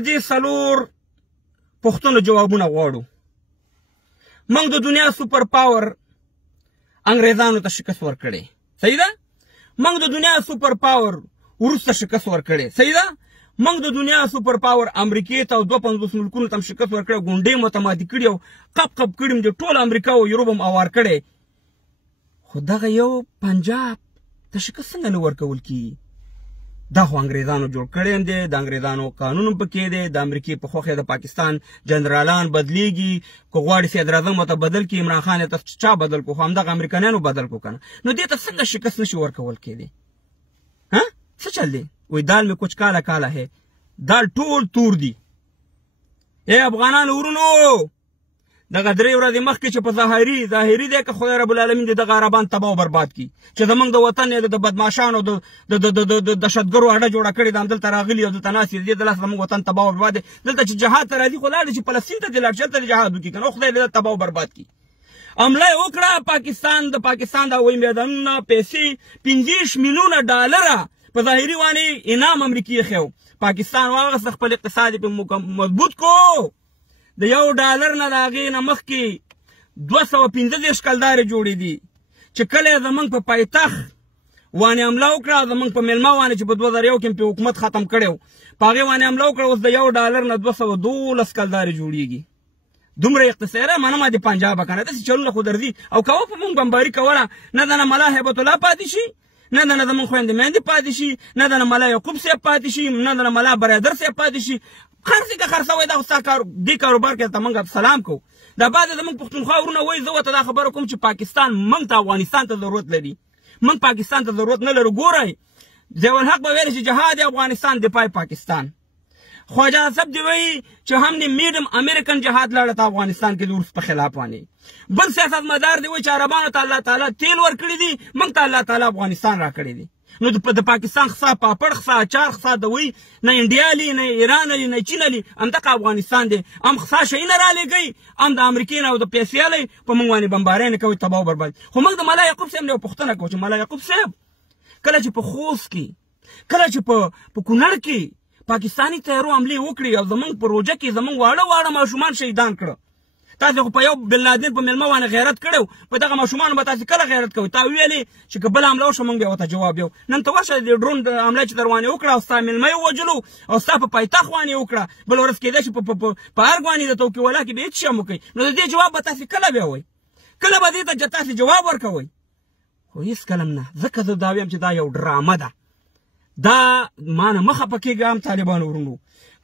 د دې څلور پوښتنو جوابونه غواړو. موږ د دنیا سوپر پاور انګریزانو ته شکست ورکړی، صحیح ده؟ موږ د دنیا سوپر پاور روس ته شکست ورکړی، صحیح ده؟ موږ د دنیا سوپر پاور امریکې ته او 52 ملکونو ته شکست ورکړی، ګونډې متمادي کړي او قب قب کړي د ټول امریکا او یورپ هم اوار کړی. خو دغه یو پنجاب ته شکست څنګه نه ورکول کیږي؟ دا خو انګریزانو جوړ کړی دی، د انګریزانو قانون هم پکې دی، د امریکې په خوښه د پاکستان جنرالان بدلیږي، که غواړي صدر اعظم ورته بدل کړي، عمران خان ته چا بدل کړو؟ خو همدغه امریکایانو بدل کړو که نه. نو دې ته څنګه شکست نشي ورکول کېدی؟ ها څه چل دی؟ وایي دال مې کچھ کالا کالا ہے، دال ټول تور دي. ای افغانانو ورونو، دغه 3 ورځې مخکې چې په ظاهري دی که خدای رب العالمین دې دغه عربان تباه او برباد کړي چې زموږ د وطن د بدماشانو د دهشتګرو اډه جوړه کړې ده، همدلته راغلي او دلته ناست دي، د لاسه زموږ وطن تباه او برباد دی. دلته چې جهاد ته راځي خو لاړ دي چې فلسطین ته دې لاړ شي، هلته دې جهاد وکړي که نه، خدای دې تباه او برباد کړي. حمله یې وکړه، د پاکستان د هوایي میدانونه پیسې 50 میلیونه ډالره په ظاهري وانې انعام امریکې ایښی و. پاکستان واغسته، خپل اقتصاد یې مضبوط کو. د $1 نه د هغې نه مخکې 215 کلدارې جوړې دي چې کله یې زموږ په پایتخت وانې حمله وکړه، زموږ په میلمه وانې چې په 2001 کې په حکومت ختم کړی و، په هغې وانې حمله وکړه. اوس د $1 نه 212 کلدارې جوړېږي. دومره اقتصادي منمه د پنجاب که نه، داسې چلونه خو درځي. او که په موږ بمباري کوله، نه د نه ملا هیبت الله پاتې شي، نه د نه زموږ خویندې میندې پاتې شي، نه د نه ملا یعقوب صاحب پاتې شي، نه د نه ملا برادر صاحب پاتې شي. خرڅې که خرڅوئ دا خو ستا دې کاروبار کې ته موږ سلام کوو. دا بعد زموږ پښتونخوا ورونه وایي زه ورته دا خبره کوم چې پاکستان موږ ته افغانستان ته ضرورت لري، موږ پاکستان ته ضرورت نه لرو. ګورئ ضیاءالحق به ویل چې جهاد افغانستان دفاع پاکستان. خواجه صاحب دی وایي چې هم د میډم امریکن جهاد لړه ته افغانستان کې د روس په خلاف وانه. بل سیاستمدار دی وایي چې عربانو ته الله تعالی تیل ورکړي دي، موږ ته الله تعالی افغانستان راکړی دی. نو د پاکستان خصا پاپړ خصا اچار خصا دوی نه انډیا لي نه ایران لي نه چین لي، همدغه افغانستان دی. هم خصا شي نه رالېږئ، هم د امریکې نه او د پیسې لي په موږ باندې بمبارۍ نه کوئ، تباه او برباد. خو موږ د ملا یعقوب صاحب نه یو پوښتنه کوو چې ملا یعقوب صاحب کله چې په خوست کې، کله چې په کونړ کې پاکستاني طیارو حملې وکړي او زموږ په روژه کې زموږ واړه ماشومان شهیدان کړه، تاسو خو په یو بن لادن په میلمه باندې غیرت کړو، په دغه ماشومانو به تاسو کله غیرت کوئ؟ تا ویلې چې که بله حمله وشوه موږ بیا ورته جواب یو. نن ته ورشه د ډرون حمله چې در باندې وکړه او ستا میلمه یې ووژلو او ستا په پایتخت باندې وکړه، بل ورځ کېدای شي په ارګ باندې د توکیوالا کې به هېڅ شی هم وکړئ. نو د دې جواب به تاسې کله بیا وایئ؟ کله به دې ته تاسې جواب ورکوئ؟ خو هېڅکله هم نه. ځکه زه دا ویم چې دا یو ډرامه ده، دا ما نه مه خفه کېږه هم طالبانو ورونو،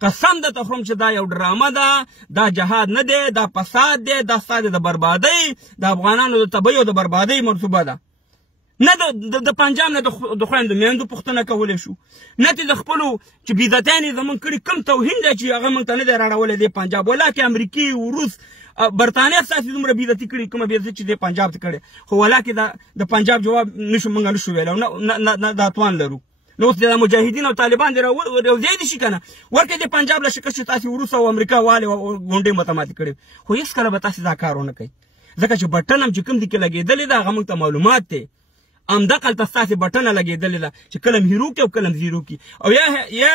قسم درته خورم چې دا یو ډرامه ده، دا جهاد نه دی، دا فساد دی، دا ستا د بربادۍ د افغانانو د تبۍ او د بربادۍ منصوبه ده. نه د پنجاب نه د خویندو میندو پوښتنه کولی شو، نه چې د خپلو چې بېعزتیان یې زموږ کړي کوم توهین دی چې هغه موږ ته نه دی راړولی دی پنجاب، ولاکې امریکې روس برطانیه ستاسې دومره بېعزتي کړي کومه بېعزتي چې دی پنجاب ته کړې، خو ولاکې د پنجاب جواب موږ نشو ویلی او نه دا توان لرو. نو اوس د مجاهدین او طالبان دې راوځی دي شي که نه، ورکې د پنجاب له شکست چې تاسې روس او امریکا والې غونډې متماتې کړې، خو هېڅکله به تاسې دا کار ونه کوئ. ځکه چې بټن هم چې کوم دي کې لګېدلې ده هغه موږ ته معلومات دی. همدغلته ستاسې بټنه لګېدلې ده چې کله هم هیرو کړي او کله هم زیرو کړي. او یا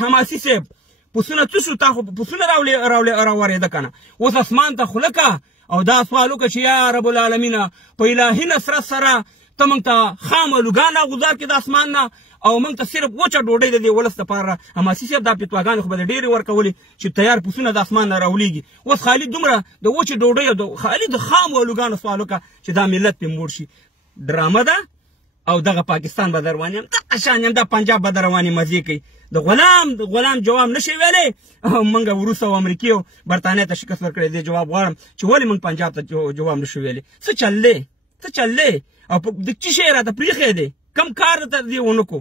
حماسي صاحب پسونه څه شو؟ تا خو پسونه راورېده که نه، اوس اسمان ته خوله که او دا سوال وکړه چې یا رب العالمینه په الهي نصرت سره ته موږ ته خام الوګان راغوځار کړي د اسمان نه او موږ ته صرف وچه ډوډۍ د دې ولس دپاره. حماسي صاحب دا فتواګانې خو به د ډېرې ورکولې چې تیار پسونه د اسمان نه راولیږي. اوس خالي دومره د وچې ډوډۍ او خالي د خامو الوګانو سوال وکړه چې دا ملت پرې موړ شي. ډرامه ده او دغه پاکستان به در باندې هم دغه شان یم، دا پنجاب به در باندې مزې کوي. د غلام جواب نشي ویلی. موږ روس او امریکې او برطانیې ته شکست ورکړی. دې جواب غواړم چې ولې موږ پنجاب ته جواب نشو ویلی. څه چل دی او د څه شی راته پرېښی دی؟ کم کار ته دې ونه کړو.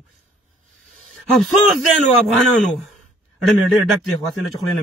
افسوس دی نو افغانانو، اړه مې ډېر ډک دی خو هسې نه چې خولې نه